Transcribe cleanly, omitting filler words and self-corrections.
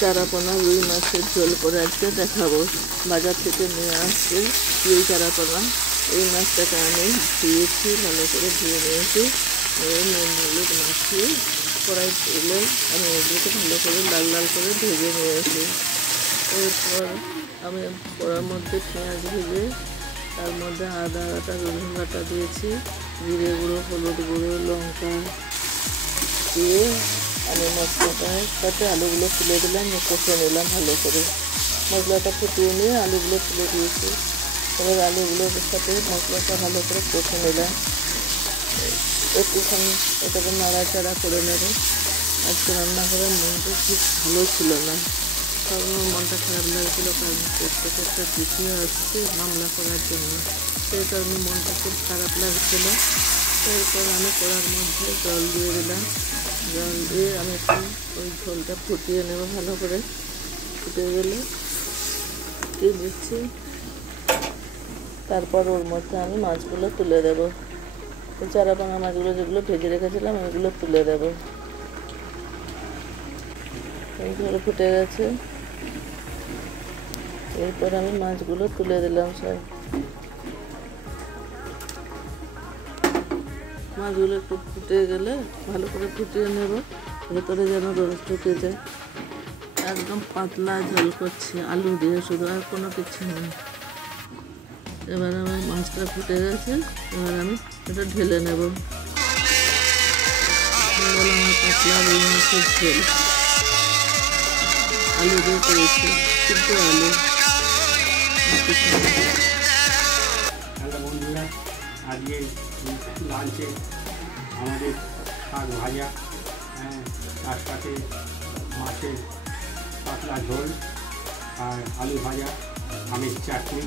চারাপোনা রুই মাছের ঝোল করে আজকে দেখাবো। বাজার থেকে নিয়ে আসছে রুই চারাপোনা। এই মাছটাকে আমি ধুয়েছি, ভালো করে ধুয়ে নিয়েছি। নুন হলুদ মাখিয়ে কড়াই তেলে আমি এগুলোকে ভালো করে লাল লাল করে ভেজে নিয়েছি। এরপর আমি কড়ার মধ্যে পেঁয়াজ ভেজে তার মধ্যে আদা বাটা রসুন বাটা দিয়েছি, জিরে গুঁড়ো হলুদ গুঁড়ো লঙ্কা দিয়ে আমি মশলাটার সাথে আলুগুলো তুলে দিলাম, কষে নিলাম ভালো করে। মশলাটা ফুটিয়ে নিয়ে আলুগুলো তুলে দিয়েছি। এবার আলুগুলোর সাথে মশলাটা ভালো করে কষে নিলাম। একটুখানি এটাকে নাড়াচাড়া করে নেব। আজকে রান্না করার মনটা ঠিক ভালো ছিল না, কারণ মনটা খারাপ লাগছিলো, কারণ প্রত্যেকটা পিছিয়ে আসছে মামলা করার জন্য, সেই কারণে মনটা খুব খারাপ লাগছিলো। এরপর আমি কড়ার মধ্যে জল দিয়ে দিলাম। জল দিয়ে আমি একটু ওই ঝোলটা ফুটিয়ে নেব ভালো করে। ফুটে গেলে ফুটিয়ে দিচ্ছি। তারপর ওর মধ্যে আমি মাছগুলো তুলে দেবো। চারাপোনা মাছগুলো যেগুলো ভেজে রেখেছিলাম ওইগুলো তুলে দেবো। এই ঝোল ফুটে গেছে। এরপর আমি মাছগুলো তুলে দিলাম সব। মাছগুলো একটু ফুটে গেলে ভালো করে ফুটিয়ে নেব, ভেতরে যেন রস ঢুকে যায়। একদম পাতলা ঝোল করছি আলু দিয়ে, শুধু আর কোনো কিছু নেই। এবার আমার মাছটা ফুটে গেছে, এবার আমি এটা ঢেলে নেব। আমার পাতলা রুই মাছের ঝোল আলু দিয়ে করেছি, কিন্তু আলু বন্ধুরা, আজকে লাঞ্চে আমাদের শাক ভাজা, তার সাথে মাছের পাতলা ঝোল আর আলু ভাজা, আমের চাটনি।